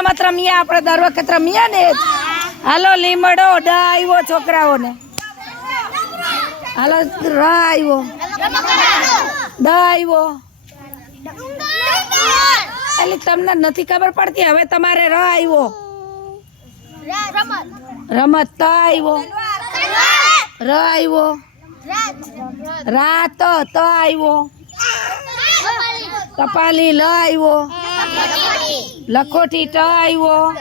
રમત રમીએ આપણે દર વખત રમીએ ને. હાલો લીમડો ડ આવ્યો છોકરાઓને. હાલો ર આવ્યો ડ આવ્યો. એટલે તમને નથી ખબર પડતી. હવે તમારે ર આવ્યો રમત. ત આવ્યો ર આવ્યો. રાત ત આવ્યો. કપાલી લ આવ્યો. લખોટી ટ આવ્યો.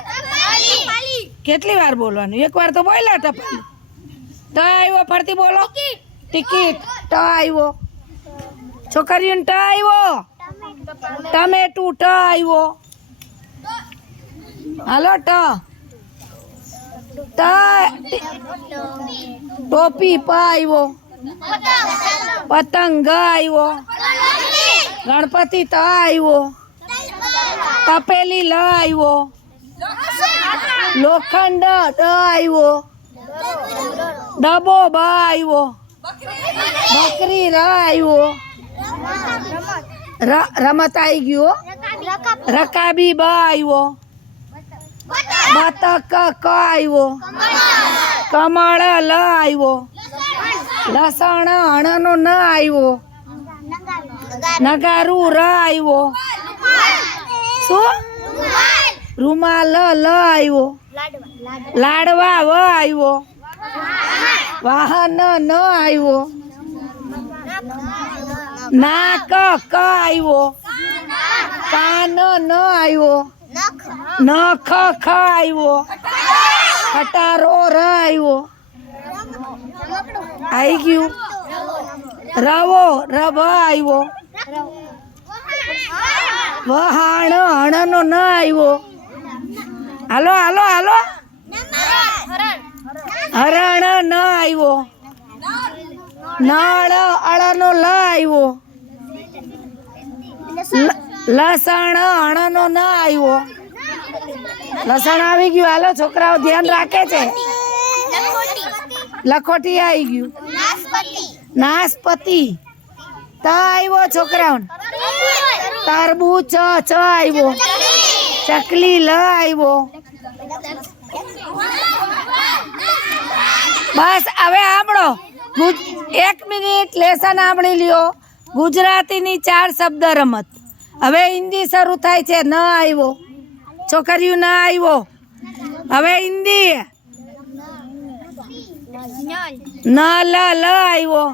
કેટલી વાર બોલવાનું? એક વાર તો બોલ્યા ટપાલી. ટ આવ્યો ફરતી બોલો. ટિકિટ ટ આવ્યો. છોકરીઓને ટ આવ્યો. ટમેટું ટ આવ્યો. હાલો ટ. ટોપી પ આવ્યો. પતંગ ગ આવ્યો. ગણપતિ ત આવ્યો. તપેલી લ આવ્યો. લોખંડ ડ આવ્યો. ડબો બ આવ્યો. બકરી ર આવ્યો. રમત આવી ગયો. રકાબી બ આવ્યો. બતક ક આવ્યો. કમળ લ આવ્યો. લસણ હણનો ન આવ્યો. નગારું ર આવ્યો. શું? રૂમાલ લ આવ્યો. લાડવા વ આવ્યો. વાહન ન આવ્યો. નાક ક આવ્યો. કાન ન આવ્યો. નખ ખ આવ્યો. ખટારો ર આવ્યો. આવી ગયું. રવો રવ આવ્યો. વહાણ હણનો ન આવ્યો. હાલો હાલો હાલો. હરણ ન આવ્યો. નળ અળનો લ આવ્યો. લસણ હણનો ન આવ્યો. લસણ આવી ગયું. હાલો છોકરાઓ ધ્યાન રાખે છે. લખોટી આવી ગયું. નાશપતિ ત આવ્યો છોકરાઓને. તરબૂચ ચ આવ્યો. ચકલી લ આવ્યો. બસ હવે સાંભળો. 1 મિનિટ લેસન સાંભળી લ્યો. ગુજરાતીની 4 શબ્દ રમત. હવે હિન્દી શરૂ થાય છે. ન આવ્યો છોકરીઓ. ન આવ્યો. હવે હિન્દી. ન લ લ આવ્યો.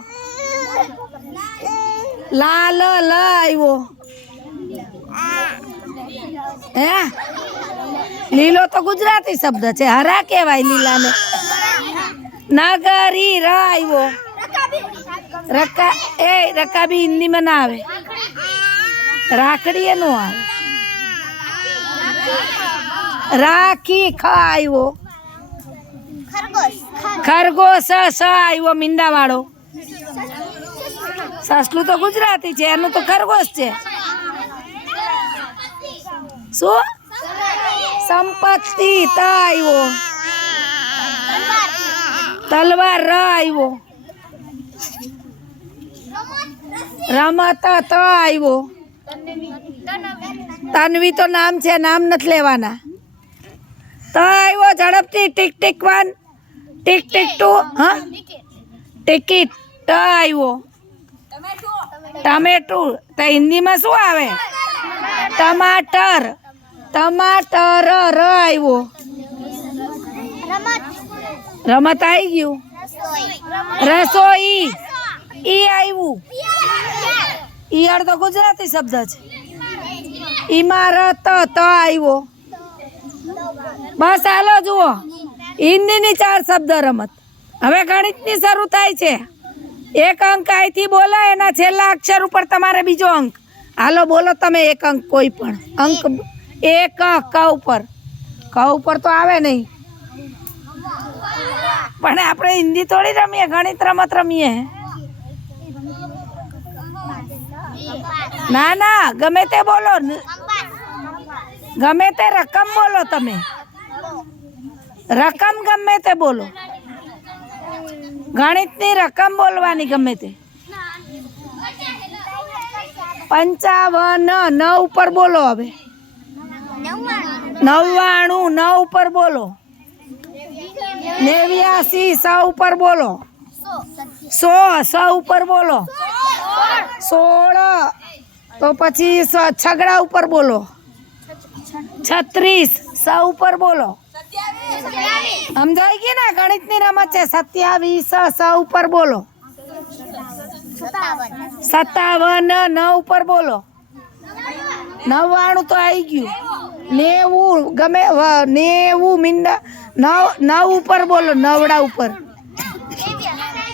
લાલ લ આવ્યો. હે લીલો તો ગુજરાતી શબ્દ છે. હરા કહેવાય લીલાને. નગરી ર આવ્યો. રકાબી હિન્દીમાં ના આવે. રાખડી એનું આવે. રાખી ખ આવ્યો. ખરગોશ સ આવ્યો. મીંડા વાળો. સસલું તો ગુજરાતી છે. એનું તો ખરગોશ છે. શું? સંપત્તિ ત આવ્યો. તલવાર ર આવ્યો. રમત ત આવ્યો. તન્વી તો નામ છે. નામ નથી લેવાના. ત આવ્યો. ઝડપથી. Tick tick 1 tick tick 2. હા ટિકિટ ટ આવ્યો. ટમેટું તો હિન્દીમાં શું આવે? ટમાટર. ટમાટર ર આવ્યો. રમત આવી ગયું. રસોઈ ઈ આવ્યું. ઈયળ તો ગુજરાતી શબ્દ છે. ઇમારત ત આવ્યો. બસ હાલો જુઓ. હિન્દીની 4 શબ્દ રમત. હવે ગણિતની શરૂ થાય છે. 1 અંક અહીંથી બોલો. એના છેલ્લા અક્ષર ઉપર તમારે બીજો અંક. હાલો બોલો તમે 1 અંક. કોઈ પણ અંક. 1 ક ઉપર. ક ઉપર તો આવે નહીં. પણ આપણે હિન્દી થોડી રમીએ. ગણિત રમત રમીએ. ના ના ગમે તે બોલો. ગમે તે રકમ બોલો તમે. રકમ ગમે તે બોલો. ગણિતની રકમ બોલવાની ગમે તે. 55 9 ઉપર બોલો. હવે 99 નવ્વાણું 9 ઉપર બોલો. 89 100 ઉપર બોલો. 100 ઉપર બોલો. 16 તો પછી છગડા ઉપર બોલો. 36 100 ઉપર બોલો. સમજાઈ ગઈ ને ગણિતની રમત છે. 27 100 ઉપર બોલો. 57 9 ઉપર બોલો. 99 તો આવી ગયું. 90 ગમે 90 મીંડા 9 ઉપર બોલો. 9 ઉપર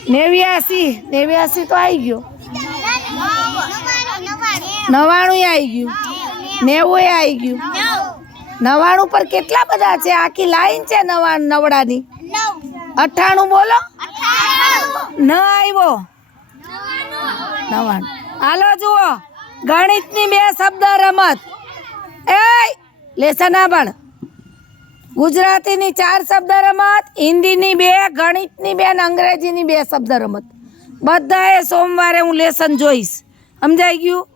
89 તો આવી ગયો. 99 આવી ગયું. 90 આવી ગયું. 99 પર કેટલા બધા છે? આખી લાઈન છે 99ની. 98 બોલો. ન આવ્યો. 99. હાલો જુઓ ગણિતની 2 શબ્દ રમત. એ લેસન આભળ. ગુજરાતીની 4 શબ્દ રમત, હિન્દીની 2, ગણિતની 2 અને અંગ્રેજીની 2 શબ્દ રમત. બધાએ સોમવારે હું લેસન જોઈશ. સમજાઈ ગયું?